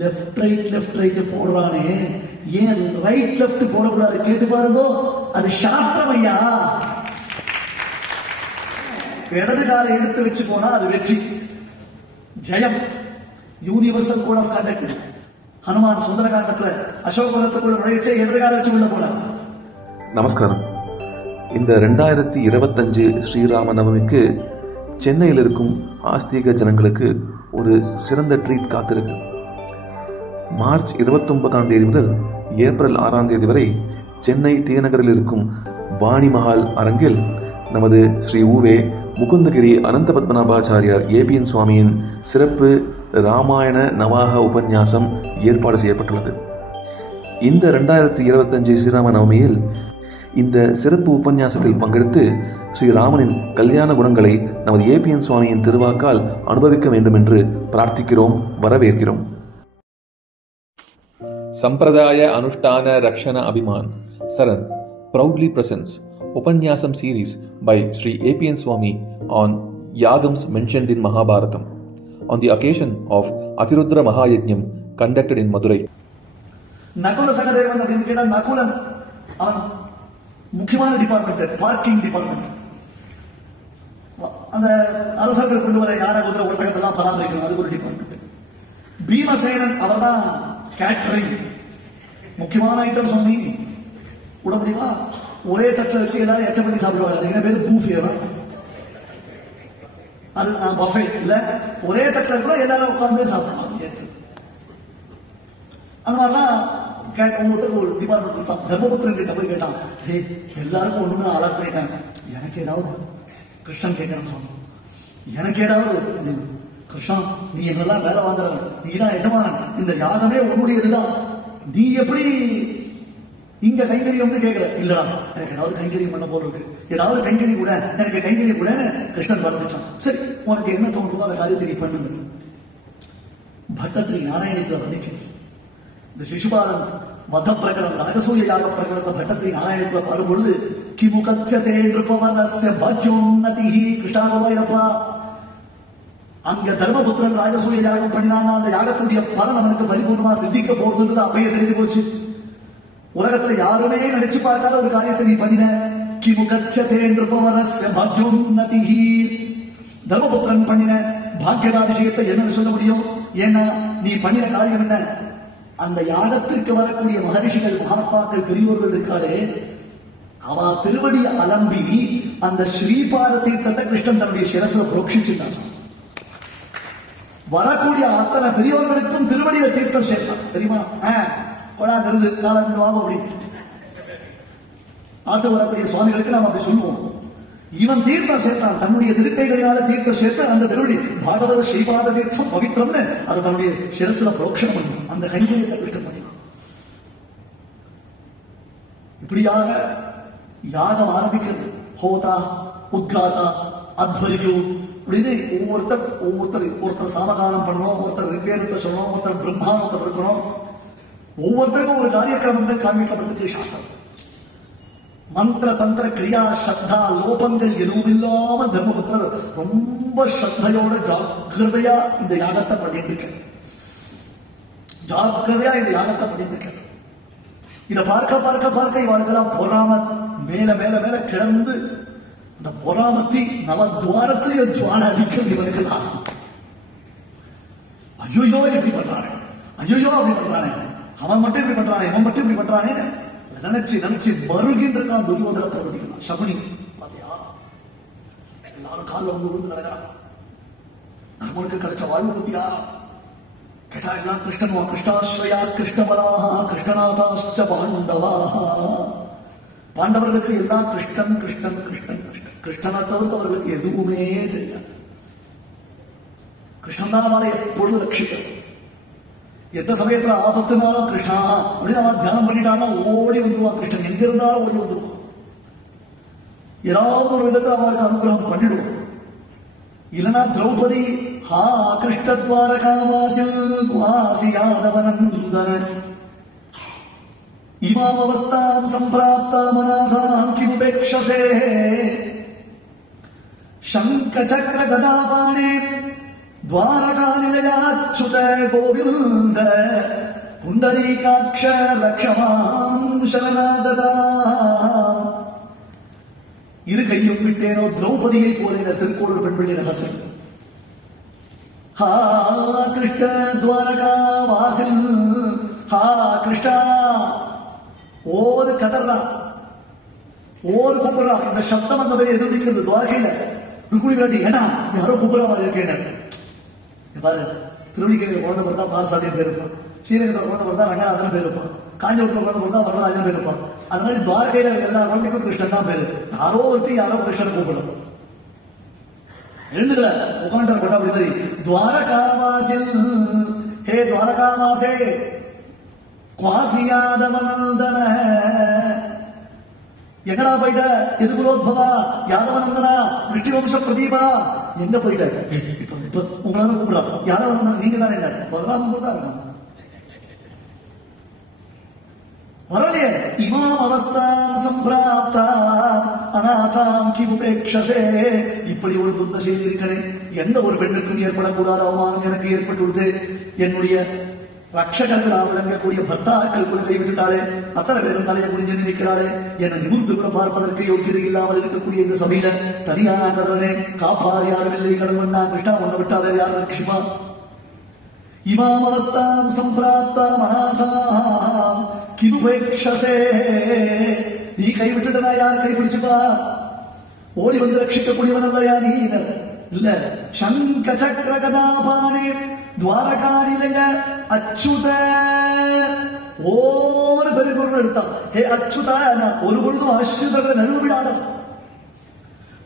Left right போடுறானே, ஏன் right left போடக்கூடாது கேட்டு பாருங்க. அது சாஸ்திரம் ஐயா. இடது காலை எடுத்து வச்சு போனா அது வெற்றி, ஜெயம். Universal code of conduct. Hanuman சுந்தரகாண்டத்துல அசோகவனத்துக்குள்ள நுழைச்சே இடது காலை வச்சு உள்ள போனார். நமஸ்காரம். இந்த 2025 ஸ்ரீராம நவமிக்கு சென்னையில் இருக்கும் ஆஸ்திக ஜனங்களுக்கு ஒரு சிறந்த ட்ரீட் காத்திருக்கு. மார்ச் 29ஆம் தேதி முதல் ஏப்ரல் 6ஆம் தேதி வரை சென்னை டி நகரில் இருக்கும் வாணி மஹால் அரங்கில் நமது ஸ்ரீ ஊவே முகுந்தகிரி அனந்த பத்மநாபாச்சாரியார் ஏபிஎன் சுவாமியின் சிறப்பு ராமாயண நவாக உபன்யாசம் ஏற்பாடு செய்யப்பட்டுள்ளது. இந்த 2025 ஸ்ரீராம நவமியில் இந்த சிறப்பு உபன்யாசத்தில் பங்கெடுத்து ஸ்ரீராமனின் கல்யாண குணங்களை நமது ஏபிஎன் சுவாமியின் திருவாக்கால் அனுபவிக்க வேண்டும் என்று பிரார்த்திக்கிறோம், வரவேற்கிறோம். Sampradaya Anushtana Rakshana Abhiman Saran proudly presents Upanyasam series by Sri APN Swami on Yagams mentioned in Mahabharatam on the occasion of Atirudra Mahayajnam conducted in Madurai. Nakula Sagadevan அப்படின்னு கேட்டா நகுலன் அவன் முக்கியமான டிபார்ட்மெண்ட், பார்க்கிங் டிபார்ட்மெண்ட். அந்த அரசர்கள் கொண்டு வர யாரை குதிரை ஒட்டகத்தெல்லாம் பராமரிக்கணும், அதுக்கு ஒரு டிபார்ட்மெண்ட். பீமசேனன் அவர்தான் கேட்டரிங். முக்கியமான ஐட்டம் சொல்லி விட முடியுமா? ஒரே தட்டில் வச்சு எல்லாரும் எச்ச பண்ணி சாப்பிடுவாங்க. அதுக்கு பேரு பூஃபே. அது பஃபே இல்ல, ஒரே தட்டில் கூட எல்லாரும் உட்கார்ந்து சாப்பிடுவாங்க. அந்த மாதிரிலாம் ஒவ்வொருத்தருக்கு ஒரு டிபார்ட்மெண்ட் கொடுத்தான். தர்மபுத்திரன் கிட்ட போய் கேட்டான், எல்லாருக்கும் ஒண்ணுமே ஆளாக் பண்ணிட்டாங்க, எனக்கு ஏதாவது கிருஷ்ணன் கேட்கறான்னு சொன்னான். எனக்கு ஏதாவது அப்படின்னு. கிருஷ்ணா, நீ எங்கெல்லாம் வேலை வாங்குறவன், நீதான் எஜமானன், இந்த யாகமே உன்னுடையதுதான், நீ எப்படி இங்க கைங்கரியம் கேட்கிற? இல்லடா, எனக்கு ஏதாவது கைங்கரியம் பண்ண போல இருக்கு, ஏதாவது கைங்கரி கூட, எனக்கு கைங்கரி கூட கிருஷ்ணன் வளர்ந்துச்சான். சரி, உனக்கு என்ன தோணுதோ அந்த காரியத்தை நீ பண்ணுங்க. பட்டத்திரி நாராயணத்துல பண்ணிக்க. இந்த சிசுபாலன் வத பிரகரம், ராஜசூய யாக பிரகரத்தை பட்டத்திரி நாராயணத்துல பாடும்பொழுது கிமுகச்சதே நிருபவனஸ்ய பாக்யோன்னதி கிருஷ்ணாகவாயிரப்பா. அங்க தர்மபுத்திரன் ராஜசூய யாகம் பண்ணினான்னா அந்த யாகத்துடைய பலன் அவனுக்கு பரிபூர்ணமா சித்திக்க போகுதுன்றது அப்பயே தெரிஞ்சு போச்சு. உலகத்துல யாருமே நினைச்சு பார்க்காத ஒரு காரியத்தை நீ பண்ணின. கிமுகச்சதே நிருபவனஸ்ய பாக்யோன்னதி. தர்மபுத்திரன் பண்ணின பாக்யராபிஷேகத்தை என்னன்னு சொல்ல முடியும்? ஏன்னா நீ பண்ணின காரியம் என்ன? அந்த யாகத்திற்கு வரக்கூடிய மகரிஷிகள், மகாத்மாக்கள், பெரியோர்கள் இருக்காளே, அவ திருவடிய அலம்பி அந்த ஸ்ரீபாத தீர்த்தத்தை கிருஷ்ணன் தன்னுடைய சிரசுல புரோக்ஷிச்சுட்டான். வரக்கூடிய அத்தனை பெரியோர்களுக்கும் திருவடியில தீர்த்தம் சேர்த்தான். தெரியுமா? கொடாங்கிறது காலம் வாங்க அப்படி பார்த்து வரக்கூடிய சுவாமிகளுக்கு நாம் அப்படி சொல்லுவோம். இவன் தீர்த்தம் சேர்த்தான், தன்னுடைய திருக்கைகளினால தீர்த்தம் சேர்த்து அந்த திருவடி பாகவத ஸ்ரீபாத தீர்த்தம் பவித்திரம்னு அதை தன்னுடைய சிரசுல புரோக்ஷனம் பண்ணும். அந்த கைங்கரியத்தை கிருஷ்ணன் பண்ணினான். இப்படியாக யாகம் ஆரம்பிக்கிறது. ஹோதா, உத்காதா, அத்வரியோ அப்படின்னு ஒருத்தர் சாமகானம் பண்ணணும், ஒருத்தர் ரிப்பேரத்தை சொல்லணும், ஒருத்தர் பிரம்மானத்தை இருக்கணும். ஒவ்வொருத்தருக்கும் ஒரு காரியக்கிரமங்கள் காண்பிக்கப்பட்டிருக்கு சாஸ்திரம். மந்திர தந்திர கிரியா சப்தா லோபங்கள் எதுவும் இல்லாம தர்மபுத்திரர் ரொம்ப ஸ்ரத்தையோட ஜாக்கிரதையா இந்த யாகத்தை பண்ணிட்டு இருக்க. ஜாக்கிரதையா இந்த யாகத்தை பண்ணிட்டு இருக்க. இதை பார்க்க பார்க்க பார்க்க இவனுக்கெல்லாம் பொறாம மேல மேல மேல கிடந்து அந்த பொறாமத்தி நவத்வாரத்திலேயே ஜுவான அடிக்கிறது இவனுக்கெல்லாம். ஐயோ இப்படி பண்றானே, ஐயோ அப்படி பண்றானே, அவன் மட்டும் இப்படி பண்றானே, இவன் மட்டும் இப்படி பண்றானே நினைச்சு நினைச்சு மருகின்ற துரியோதன பிரவர்த்திக்கலாம். சகுனி பாத்தியா, எல்லாரும் காலில் வந்து விழுந்து நடக்கிறான். நம்மளுக்கு கிடைச்ச வாழ்வு பத்தியா கேட்டா எல்லாம் கிருஷ்ணன், கிருஷ்ணாஸ்ரயா கிருஷ்ணபராக கிருஷ்ணநாதாச்ச பாண்டவா. பாண்டவர்களுக்கு எல்லாம் கிருஷ்ணன் கிருஷ்ணன் கிருஷ்ணன் கிருஷ்ணன். கிருஷ்ணனை தவிர்த்து அவர்களுக்கு எதுவுமே தெரியாது. கிருஷ்ணன் தான் அவனை எப்பொழுது ரட்சிக்கிறது. எந்த சமயத்துல ஆபத்துனாலும் கிருஷ்ணா அப்படின்னு அவன் தியானம் பண்ணிட்டானா ஓடி வந்துருவான். கிருஷ்ணன் எங்க இருந்தாலும் ஓடி வந்துருவான். ஏதாவது ஒரு விதத்தை அவனுக்கு அனுகிரகம் பண்ணிடுவான். இல்லைன்னா திரௌபதி ஹா கிருஷ்ணத்வாரகாவாசில் குவாசி யாதவனந்தன இமாம் அவஸ்தாம் சம்பிராப்தாமநாதாம் கிமுபேக்ஷசே சங்க சக்கர கதாபாணே द्वारकानिलयाच्युत गोविन्द पुण्डरीकाक्ष रक्ष मां शरणागता இரு கையும் விட்டேனோ திரௌபதியை போல திருக்கோளூர் பெண்பிள்ளை ரகசியம். ஹா கிருஷ்ண துவாரகா வாசன், ஹா கிருஷ்ணா ஓது கதர்றா, ஓர் கூப்பிடுறா. இந்த சப்தம் அந்த பேர் எதிர்க்கிறது துவாரகையில. ருக்குணி விராட்டி ஏன்னா யாரோ கூப்பிடுற மாதிரி இருக்கேன் பாரு. திருவள்ளிக்கையில் குழந்தை பிறந்தா பார்சாதியின் பேர் இருப்பான், ஸ்ரீரங்கத்தில் குழந்தை பிறந்தா ரங்கநாதன் பேர் இருப்பான், காஞ்சிபுரத்தில் குழந்தை பிறந்தா வரதராஜன் பேர் இருப்பான். அது மாதிரி துவாரகையில எல்லா குழந்தைக்கும் கிருஷ்ணன் தான் பேரு. யாரோ ஒருத்தி யாரோ கிருஷ்ணன் கூப்பிடும். எழுந்துக்கல உட்காந்து அப்படி மாதிரி துவாரகாவாசில் ஹே துவாரகாவாசே குவாசியாதவனந்தன எங்கடா போயிட்ட? எதுகுலோத்பவா யாதவனந்தனா விஷ்ணு வம்ச பிரதீபா எங்க போயிட்ட? இப்ப உங்களால கூப்பிடா யாதவனந்தன் நீங்க தான் என்ன வரலாம தான் இருக்காங்க வரலையே. இமாம் அவஸ்தாம் சம்பிராப்தா அநாதாம் கிமுபேக்ஷசே. இப்படி ஒரு துர்தசையில் இருக்கிறேன். எந்த ஒரு பெண்ணுக்கும் ஏற்படக்கூடாத அவமானம் எனக்கு ஏற்பட்டுள்ளது. என்னுடைய ரட்சகர்களாக விளங்கக்கூடிய பர்த்தாக்கள் கூட கைவிட்டுட்டாளே. அத்தனை பேரும் தலையை குனிஞ்சு நிற்கிறாளே. என்னை நிமிர்ந்து கூட பார்ப்பதற்கு யோக்கியதை இல்லாமல் இருக்கக்கூடிய இந்த சபையில தனியான கதவனே காப்பாறு யாரும் இல்லை. கடவுள் நான் கிருஷ்ணா ஒன்ன விட்டா வேறு யாரும் ரட்சிப்பா. இமாம் அவஸ்தாம் சம்பிராப்தாம் அநாதாம் கிமுபேக்ஷசே. நீ கைவிட்டுட்டா யார் கைப்பிடிச்சுப்பா? ஓடி வந்து ரட்சிக்கக்கூடியவன் அல்லையா நீ? இல்ல. சங்க சக்கர கதாபானே துவாரகாநிலைய அச்சுத. ஒரு பெரிய பொருள் எடுத்தான். ஹே அச்சுதா, ஒரு பொழுதும் அச்சுதத்தை நழுவ விடாத.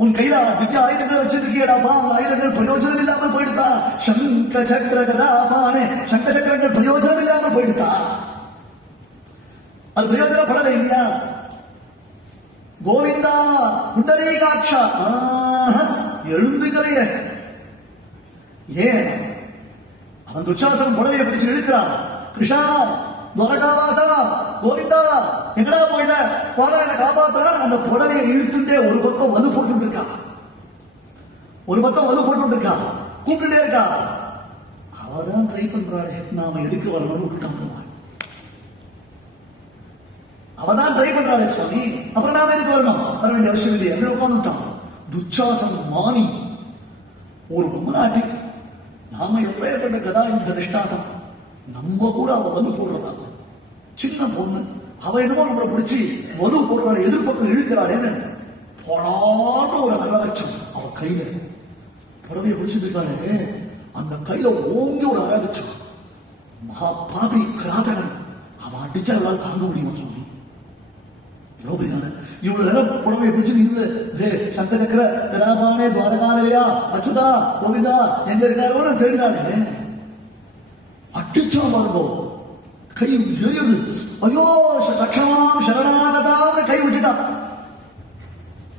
உன் கையில திவ்ய ஆயுதங்கள் வச்சிருக்கியடாப்பா, அந்த ஆயுதங்கள் பிரயோஜனம் இல்லாமல் போயிடுதா. சங்க சக்கர கதாபானே, சங்க சக்கரங்கள் பிரயோஜனம் இல்லாமல் போயிடுதா. அது பிரயோஜனப்படலை இல்லையா? கோவிந்தா புண்டரீகாட்சா எழுந்துக்கலைய. ஏன் அவன் துச்சாசனம் புடவையை பிடிச்சு இழுக்கிறான். கிருஷ்ணா துவரகாவாசா கோவிந்தா எங்கடா போயிட்ட, போடா என்ன காப்பாத்துறான். அந்த புடவையை இழுத்துட்டே ஒரு பக்கம் வலு போட்டு இருக்கா, ஒரு பக்கம் வலு போட்டு இருக்கா, கூப்பிட்டுட்டே இருக்கா. அவதான் ட்ரை பண்றாளே நாம எதுக்கு வரணும்னு விட்டுட்டான். அவதான் ட்ரை பண்றாளே சுவாமி, அப்புறம் நாம எதுக்கு வரணும்? வர வேண்டிய அவசியம் இல்லையே. அப்படி உட்காந்துட்டான். துச்சாசனம் மானி ஒரு பொம்மநாட்டி. நாம எப்பேற்பட்ட கதா இந்த நிஷ்டாதம். நம்ம கூட அவ வலு போடுறதா, சின்ன பொண்ணு. அவ என்னமோ நம்மளை பிடிச்சி வலு போடுறாள், எதிர்பக்கம் இழுக்கிறாளேன்னு போடாத ஒரு அரவச்சம் அவ கையில. புடவையை பிடிச்சிட்டு இருக்காளே, அந்த கையில ஓங்கி ஒரு அரவச்சம். மகா பாபி கிராதகன் அவன் அடிச்சா எல்லாரும் தாங்க முடியுமா சொல்லி இவ்வளவு நேரம் புடவையை பிடிச்சு நின்று சங்க சக்கர கதாபானே துவாரகாநிலையா அச்சுதா கோவிந்தா எங்க இருக்காரு தேடினாலே. அடிச்சா பாருங்கோ கை எரியுது. ஐயோ லட்சமாம் சரணாகதான் கை விட்டுட்டான்.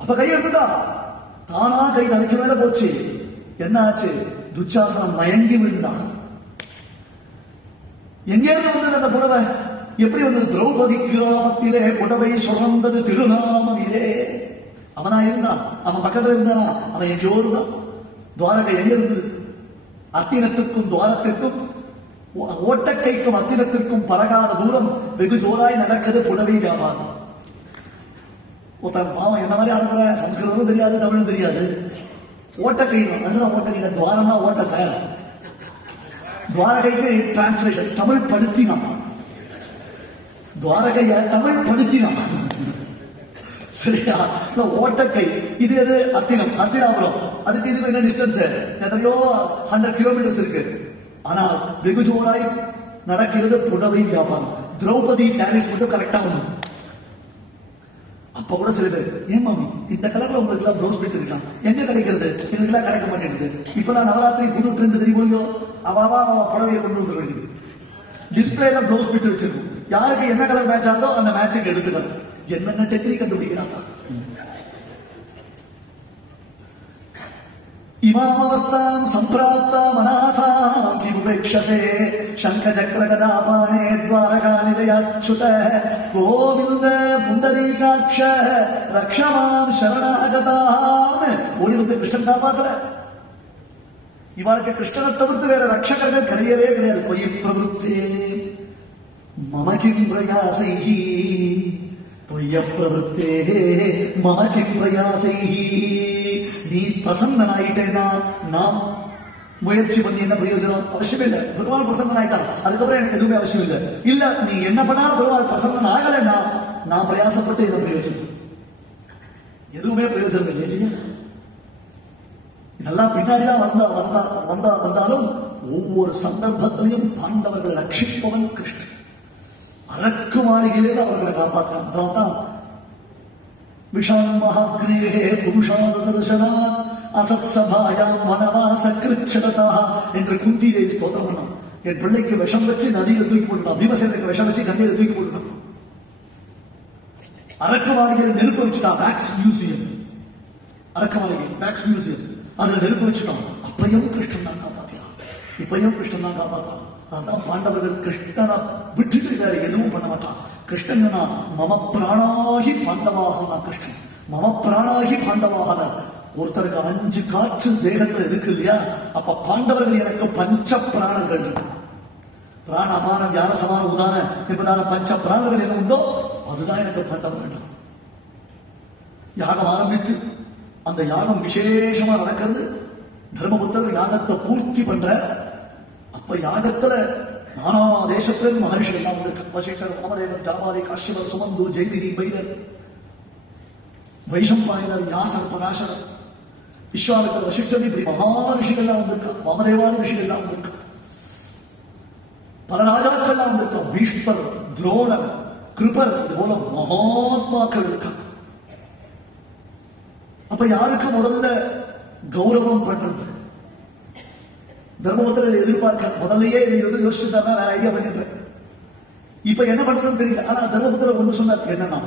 அப்ப கை எடுத்துட்டா தானா கை தலைக்கு மேல போச்சு. என்ன ஆச்சு? துச்சாசனம் மயங்கி விழுந்தான். எங்கே இருந்து வந்தது அந்த புடவை? எப்படி வந்தது? திரௌபதிக்கு ஆபத்திலே புடவை சுரந்தது திருநாமவிலே. அவனா இருந்தான், அவன் பக்கத்துல இருந்தானா? அவன் எங்கேயோ இருந்தான். துவாரகை எங்க இருந்தது? அத்தினத்திற்கும் துவாரத்திற்கும் ஓட்டக்கைக்கும் அத்தினத்திற்கும் பறகாத தூரம் வெகு ஜோராய் நடக்கிறது புடவை வியாபாரம். பாவம் என்ன மாதிரி அனுப்புற, சம்ஸ்கிருதமும் தெரியாது தமிழும் தெரியாது. ஓட்டக்கை நல்ல ஓட்டக்கை, துவாரம்னா ஓட்ட செயல். துவாரகைக்கு டிரான்ஸ்லேஷன் தமிழ் படுத்தினான். துவாரகைய தமிழ் படுத்தினான். சரியா? ஓட்டக்கை இது எது? அத்தினம், அத்தினாபுரம். அதுக்கு இது என்ன டிஸ்டன்ஸ்? எத்தனையோ 100 கிலோமீட்டர்ஸ் இருக்கு. ஆனால் வெகு ஜோராய் நடக்கிறது புடவை வியாபாரம். திரௌபதி சாரீஸ் மட்டும் கரெக்டா வந்தது. அப்ப கூட சில பேர், ஏன் மாமி இந்த கலர்ல உங்களுக்கு எல்லாம் ப்ளவுஸ் பிட் இருக்கான், எங்க கிடைக்கிறது? எனக்கு எல்லாம் கிடைக்க மாட்டேங்குது. இப்ப நான் நவராத்திரி புது ட்ரெண்ட் தெரியுமோ, அவ புடவையை கொண்டு வந்துட வேண்டியது. டிஸ்பிளேல ப்ளவுஸ் பிட் வச்சிருக்கும். யாருக்கு என்ன கலர் மேட்ச் ஆகுதோ அந்த மேட்சுக்கு எடுத்துக்கலாம். என்னென்ன டெக்னிக் கண்டுபிடிக்கிறாங்க. இமாமவஸ்தாம் சம்பிராப்தாம் அநாதாம் கிமுபேக்ஷசே சங்க சக்கர கதாபானே துவாரகாநிலையாச்சுத கோவிந்த புண்டரீகாட்ச ரக்ஷமாம் சரணாகதாம். ஓடி வந்து கிருஷ்ணன் காப்பாத்துற. இவளுக்கு கிருஷ்ணனை தவிர்த்து வேற ரட்சகர்கள் கிடையவே கிடையாது. பொய் பிரவருத்தே மமகிம் பிரயாசைஹி பொய்ய பிரவருத்தே மமகிம் பிரயாசைஹி. நீ பிரசன்னனாயிட்டேன்னா நாம் முயற்சி பண்ணி என்ன பிரயோஜனம்? அவசியம் இல்லை. பெருமாள் பிரசன்னன் ஆயிட்டான், அதுக்கப்புறம் எனக்கு எதுவுமே அவசியம் இல்லை. இல்ல நீ என்ன பண்ணாலும் பெருமாள் பிரசன்னன் ஆகலைன்னா நான் பிரயாசப்பட்டு என்ன பிரயோஜனம்? எதுவுமே பிரயோஜனம் இல்லை இல்லையா? இதெல்லாம் பின்னாடிதான் வந்தாலும் ஒவ்வொரு சந்தர்ப்பத்திலையும் பாண்டவர்களை ரட்சிப்பவன் கிருஷ்ணன். அரக்கு மாளிகையிலே அவர்களை காப்பாற்றான். அதனால்தான் விஷான் மகாக்னேகே புருஷாத தர்சனா அசத் சபாயாம் வனவாச கிருச்சதா என்று குந்தி தேவி ஸ்தோத்திரம் பண்ணான். என் பிள்ளைக்கு விஷம் வச்சு நதியில தூக்கி போட்டுட்டான், பீமசேனுக்கு விஷம் வச்சு கங்கையில தூக்கி போட்டுட்டான். அரக்கு மாளிகையில் நெருப்பு வச்சுட்டான். மேக்ஸ் மியூசியம், அரக்கு மாளிகை மேக்ஸ் மியூசியம், அதுல நெருப்பு வச்சுட்டான். அப்பையும் கிருஷ்ணன் தான் காப்பாத்தினான், இப்பையும் கிருஷ்ணன் தான் காப்பாத்தான். அதான் பாண்டவர்கள் கிருஷ்ணனை விட்டுட்டு வேற எதுவும் பண்ண மாட்டான். கிருஷ்ணன் மம பிராணாகி பாண்டவாக கிருஷ்ணன் மம பிராணாகி பாண்டவாக. ஒருத்தருக்கு 5 காற்று தேகத்தில் இருக்கு இல்லையா? அப்ப பாண்டவர்கள் எனக்கு பஞ்ச பிராணங்கள் இருக்கு. பிராண அபானம் யார சமான உதான என்பதான பஞ்ச பிராணங்கள் என்ன உண்டோ அதுதான் எனக்கு பாண்டவர்கள். யாகம் ஆரம்பித்து அந்த யாகம் விசேஷமா நடக்கிறது. தர்மபுத்திரர் யாகத்தை பூர்த்தி பண்ற. அப்ப யாகத்துல நானா தேசத்துல மகர்ஷி எல்லாம் வந்து கப்பசேகர், ராமதேவர், ஜாபாரி, காஷ்யபர், சுமந்து, ஜெய்மினி, பைரர், வைஷம்பாயனர், வியாசர், பராசரர், விஸ்வாமித்திரர், வசிஷ்டர், இப்படி மகாரிஷிகள்லாம் வந்திருக்கா. வாமதேவாத ரிஷிகள்லாம் வந்திருக்கா. பல ராஜாக்கள்லாம் வந்திருக்கா. பீஷ்மர், துரோணர், கிருபர், இது போல மகாத்மாக்கள் இருக்கா. அப்ப யாருக்கு முதல்ல கௌரவம் பண்றது? தர்மபுத்திரர் எதிர்பார்க்க முதல்லயே யோசிச்சுட்டாருன்னா வேற ஐடியா பண்ணிட்டேன். இப்ப என்ன பண்றதுன்னு தெரியல. ஆனா தர்மபுத்திரர் ஒன்று சொன்னார், என்னன்னா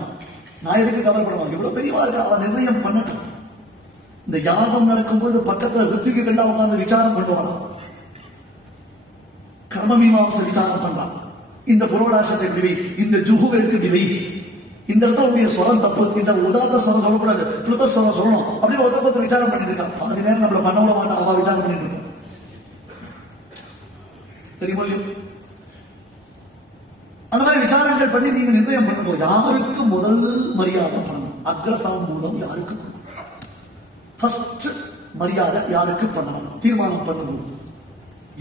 நான் எதுக்கு கவலைப்படுவான், இவ்வளவு பெரியவா இருக்க, அவன் நிர்ணயம் பண்ணட்டும். இந்த யாகம் நடக்கும்போது பக்கத்துல ரித்திகள்லாம் உட்கார்ந்து விசாரம் பண்ணுவான், கர்மமீமாம்ச விசாரம் பண்றான். இந்த புரோடாசத்தை எப்படி, இந்த ஜுகுவிற்கு எப்படி, இந்த இடத்துல ஸ்வரம் தப்பு, இந்த உதாரண ஸ்வரம் சொல்லக்கூடாது, கிருத ஸ்வரம் சொல்லணும் அப்படின்னு ஒருத்தர் விசாரம் பண்ணிட்டு இருக்கான். பாதி நேரம் நம்மள பண்ண விட மாட்டான், அவன் விசாரம் பண்ணிட்டு இருக்கான். தெரியுமா? அந்த மாதிரி விசாரங்கள் பண்ணி நீங்க நிர்ணயம் பண்ணணும். யாருக்கு முதல் மரியாதை பண்ணணும்? அக்ரதாம்பூலம் யாருக்கு ஃபர்ஸ்ட் மரியாதை யாருக்கு பண்ணணும் தீர்மானம் பண்ணணும்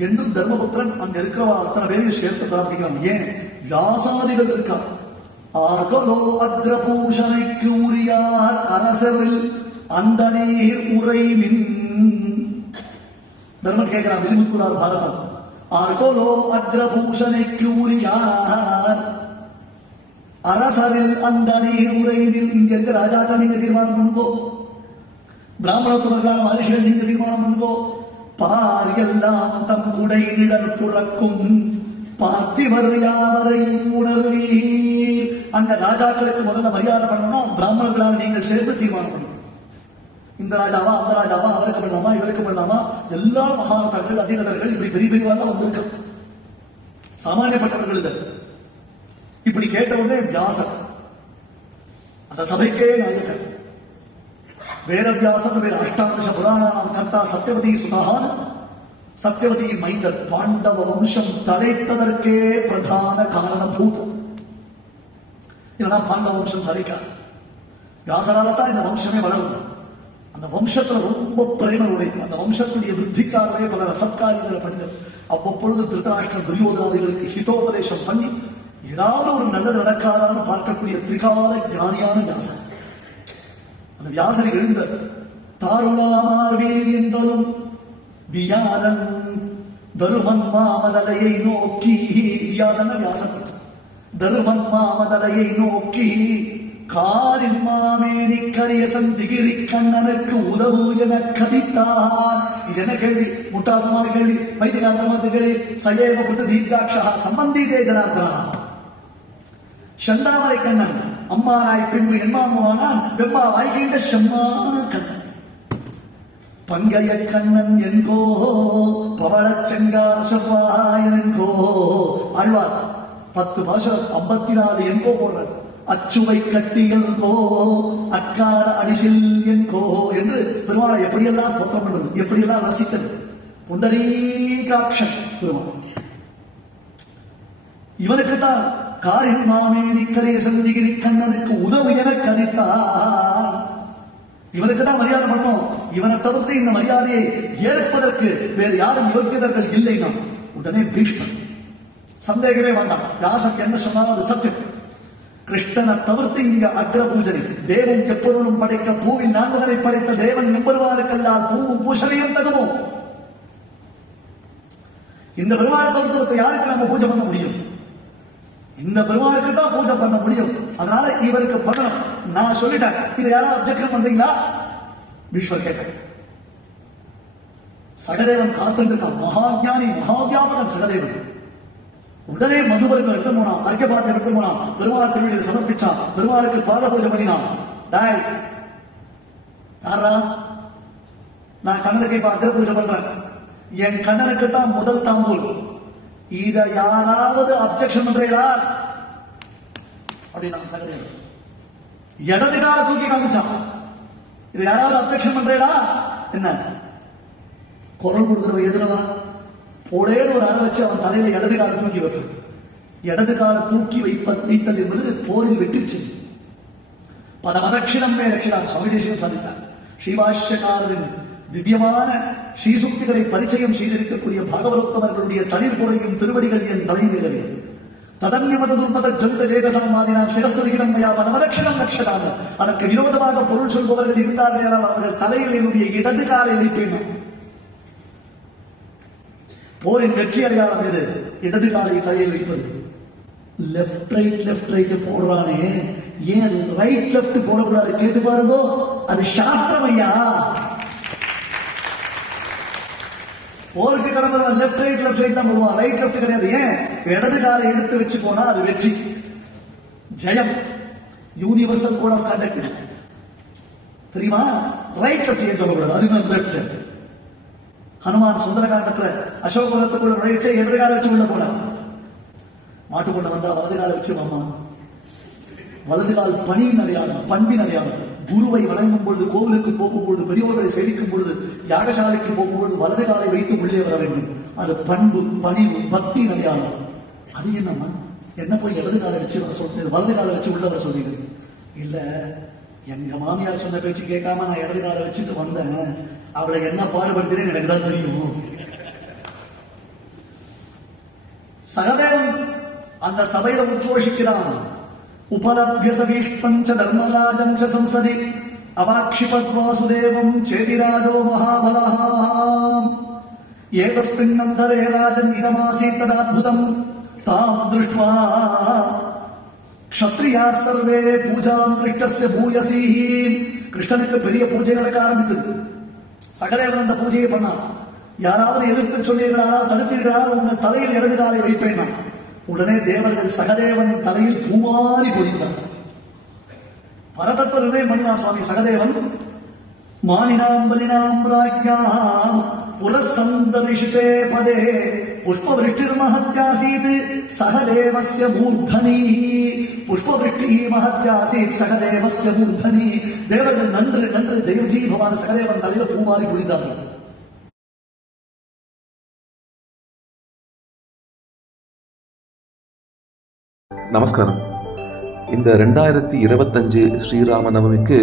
என்று தர்மபுத்திரன் அங்க இருக்கிறவா அத்தனை பேரையும் சேர்த்து பிரார்த்திக்கலாம். ஏன் வியாசாதிகள் இருக்கா. ஆர்கலோ அக்ரபூஷணைக்கு உரியார் அரசரில் அந்த நீர் உரைமின். தர்மன் கேட்கிறான் வில்முத்துரார் பாரதம். ஆர்கலோ அக்ரபூஷணைக்கு உரியார் அரசரில் அந்த நீர் உரைமின். இங்க இருக்க ராஜாக்கள் நீங்க தீர்மானம் பண்ணுவோ, பிராமணத்துவர்களால் மனுஷர்கள் நீங்க தீர்மானம் பண்ணுவோ. பார் எல்லாம் தம் குடை நிழல் புறக்கும் பார்த்திவர் யாவரையும் உணர்வீர். அந்த ராஜாக்களுக்கு முதல்ல மரியாதை பண்ணணும்னா பிராமணர்களால் நீங்கள் சேர்ந்து தீர்மானம் பண்ணணும். இந்த ராஜாவா அந்த ராஜாவா, அவருக்கு பண்ணலாமா இவருக்கு பண்ணலாமா, எல்லா மகாரதர்கள் அதிரதர்கள் இப்படி பெரிய பெரியவாக வந்திருக்க சாமானியப்பட்டவர்கள் இல்லை. இப்படி கேட்டவுடனே வியாசர் அந்த சபைக்கே நாயகர். வேதவியாசன் வேறு அஷ்டாதச புராணாம் கர்த்தா சத்யவதி சுதான் சத்யவதியின் மைந்தர். பாண்டவ வம்சம் தலைத்ததற்கே பிரதான காரணபூதம். ஏன்னா பாண்டவ வம்சம் தலைக்காது. வியாசரால தான் இந்த வம்சமே வளரும். அந்த வம்சத்துல ரொம்ப பிரேம உழைப்பு. அந்த வம்சத்துடைய விருத்திக்காகவே பல ரசத்காரியங்களை பண்ணி அவ்வப்பொழுது திருதராஷ்டிர துரியோதனாதிகளுக்கு ஹிதோபதேசம் பண்ணி ஏதாவது ஒரு நல்லது நடக்காதான்னு பார்க்கக்கூடிய திரிகால ஞானியான வியாசர். அந்த வியாசரை எழுந்த தாருணாமார்வீர் என்றதும் வியாதன் தருமன் மாமதலையை நோக்கி. வியாதன வியாசன் தருமன் மாமதலையை நோக்கி காரின் மாமேனி கரிய சந்திகிரி கண்ணனுக்கு உதவு என கதித்தார். இது என்ன கேள்வி? முட்டாளமான கேள்வி. வைதிகாந்தமாதிகளே சயேவ புத்த தீர்காட்சா சம்பந்தீதே ஜனார்தனா. சண்டாமரை கண்ணன் அம்மானாய் பின்பு என்மாமானான் வெம்மா வாய்கின்ற செம்மான கண்ணன். பங்கைய கண்ணன் என்கோ பவள செங்கார் செவ்வாயன் என்கோ. ஆழ்வார் 10 பாஷம் 54 என்கோ போடுறார். அச்சுவை கட்டி என்கோ அக்கார அடிசில் என்கோ என்று பெருமாளை எப்படியெல்லாம் ஸ்தோத்திரம் பண்ணுவது, எப்படியெல்லாம் ரசித்தது. புண்டரீகாட்சன் பெருமாள். இவனுக்குத்தான் காரின் மாமேனி கரேசன் நிகிரி கண்ணனுக்கு உதவு என கணித்தான். இவனுக்கு தான் மரியாதை பண்ணோம். இவனை தவிர்த்து இந்த மரியாதையை ஏற்பதற்கு வேறு யாரும் யோக்கியதர்கள் இல்லைனா உடனே பீஷ்மன். சந்தேகமே வேண்டாம், வியாசன் என்ன சொன்னாலும் அது சத்தியம். கிருஷ்ணனை தவிர்த்து இங்க அக்ர பூஜனை. தேவன் எப்பொருளும் படைக்க பூவின் நான்குகளை படைத்த தேவன் எம்பெருமானுக்கெல்லாம் பூவும் பூஷணையும் தகுமோ? இந்த பெருமாளை தவிர்த்து யாருக்கு நம்ம பூஜை பண்ண முடியும்? இந்த பெருமாளுக்கு தான் பூஜை பண்ண முடியும். அதனால இவருக்கு பண்ணணும். நான் சொல்லிட்டேன், இதை யாராவது அப்ஜெக்ஷன் பண்றீங்களா? பீஷ்மர் கேட்டார். சகதேவன் காத்துட்டு இருக்கான். மகாஞானி மகாவியாபகன் சகதேவன். உடனே மதுபருக்கு எடுத்து போனான், அர்க்கபாத்தை எடுத்து போனான், பெருமாள் திருவிழியில் சமர்ப்பிச்சான், பெருமாளுக்கு பாத பூஜை பண்ணினான். டாய் யாரா? நான் கண்ணனுக்கு இப்ப அக்ர பூஜை பண்றேன். என் கண்ணனுக்கு தான் முதல் தாம்பூல். இத யாராவது அப்ஜெக்ஷன் பண்றீங்களா அப்படின்னா சகதேவன் இடது கால தூக்கி காமிச்சான். இது யாராவது அப்ஜெக்ஷன் பண்றீங்களா? என்ன குரல் கொடுக்குறவ எதிரவா போடேன்னு ஒரு அறை வச்சு அவன் தலையில இடது கால தூக்கி வைப்பான். இடது கால தூக்கி வைத்தது என்பது போரில் வெற்றிச்சு. பல மதட்சிணம் ரட்சிடம் சமதேசியம் சாதித்தார். ஸ்ரீபாஷ்யக்காரரின் திவ்யமான ஸ்ரீசுக்திகளை பரிச்சயம் செய்திருக்கக்கூடிய பாகவதோத்தமர்களுடைய தளிர் புறையும் திருவடிகள் என் தலைநிலவே ததன்யமத துர்மத ஜலித ஜேகசமாதினாம் சிரஸ்வதிகிடம் மயா பலமரட்சிணம் லட்சதாம். அதற்கு விரோதமாக பொருள் சொல்பவர்கள் இருந்தார்கள். அவர்கள் தலையில் என்னுடைய இடது காலை வைப்பேன். போரின் வெற்றி அடையாளம் எது? இடது காலை தலையில் வைப்பது. லெப்ட் ரைட் போடுறானே, ஏன் அது ரைட் லெப்ட் போடக்கூடாது கேட்டு பாருங்கோ. அது சாஸ்திரம் ஐயா. போருக்கு கடந்த லெப்ட் ரைட் தான் போடுவான், ரைட் லெப்ட் கிடையாது. ஏன்? இடது காலை எடுத்து வச்சு போனா அது வெற்றி, ஜெயம், யூனிவர்சல் கோட் ஆஃப் கான்டக்ட். தெரியுமா? ரைட் லெப்ட் ஏன் சொல்லக்கூடாது, அது லெப்ட். ஹனுமான் சுந்தரகாண்டத்துல அசோகவனத்துக்குள்ள நுழைச்சே இடது கால வச்சு உள்ள போன. மாட்டுக்கொண்ட வந்தா வலது கால வச்சு வாமா. வலது கால் பணிவின் அடையாளம், பண்பின் அடையாளம். குருவை வழங்கும் பொழுது, கோவிலுக்கு போகும் பொழுது, பெரியோர்களை சேவிக்கும் பொழுது, யாகசாலைக்கு போகும் பொழுது வலது காலை வைத்து உள்ளே வர வேண்டும். அது பண்பு, பணிவு, பக்தியின் அடையாளம். அது என்னம்மா என்ன போய் இடது காலை வச்சு வர சொல்றது, வலது காலை வச்சு உள்ள வர சொல்றீங்க? இல்ல, எங்க மாமியார் சொன்ன பேச்சு கேட்காம நான் இடது காலை வச்சுட்டு வந்தேன். அவளை என்ன பாடுபடுத்தினேன்னு எனக்கு தான் தெரியும். சகதேவன் அந்த சபையில உத்கோஷிக்கிறான். உபலப்ய சவீஷ்பஞ்ச தர்மராஜம் ச சம்சதி அவாக்ஷிபத் வாசுதேவம் சேதிராஜோ மகாபலஹாம் ஏகஸ்மின்னந்தரே ராஜன் இதமாசீத் ததாத்புதம் தாம் திருஷ்ட்வா க்ஷத்ரியா சர்வே பூஜாம் கிருஷ்ணஸ்ய பூயசி. கிருஷ்ணனுக்கு பெரிய பூஜை நடக்க ஆரம்பித்தது. சகதேவன் அந்த பூஜையை பண்ணான். யாராவது எதிர்த்து சொல்லியிருக்கிறாரா, தடுத்தீர்களா, உங்க தலையில் இடது காலை வைப்பேன். உடனே தேவர்கள் சகதேவன் தலையில் பூமாரி பொழிந்தார். பரதத்துவ நிர்ணயம் பண்ணினா சுவாமி சகதேவன். மானினாம் பலினாம் ராஜ்யாம் புரசந்தரிஷிதே பதே புஷ்பவிருஷ்டிர் மஹத்யாசீத் சகதேவஸ்ய மூர்தனி. புஷ்பவிருஷ்டி மஹத்யாசீத் சகதேவஸ்ய மூர்தனி. தேவர்கள் நன்று நன்று ஜெய விஜய் பவான் சகதேவன் தலையில பூமாரி பொழிந்தார்கள். நமஸ்காரம். இந்த 2025 ஸ்ரீராம நவமிக்கு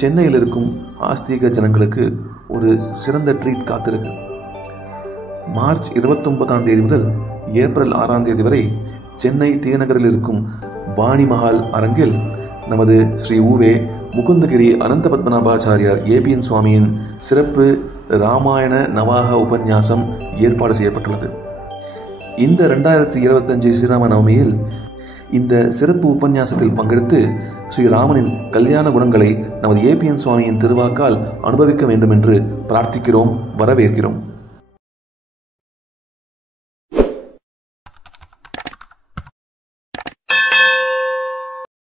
சென்னையில் இருக்கும் ஆஸ்திக ஜனங்களுக்கு ஒரு சிறந்த ட்ரீட் காத்திருக்கு. மார்ச் 29ஆம் தேதி முதல் ஏப்ரல் 6ஆம் தேதி வரை சென்னை டி நகரில் இருக்கும் வாணி மஹால் அரங்கில் நமது ஸ்ரீ ஊவே முகுந்தகிரி அனந்த பத்மநாபாச்சாரியார் ஏபிஎன் சுவாமியின் சிறப்பு ராமாயண நவாக உபன்யாசம் ஏற்பாடு செய்யப்பட்டுள்ளது. இந்த 2025 ஸ்ரீராம நவமியில் இந்த சிறப்பு உபன்யாசத்தில் பங்கெடுத்து ஸ்ரீராமனின் கல்யாண குணங்களை நமது ஏபிஎன் சுவாமியின் திருவாக்கால் அனுபவிக்க வேண்டும் என்று பிரார்த்திக்கிறோம், வரவேற்கிறோம்.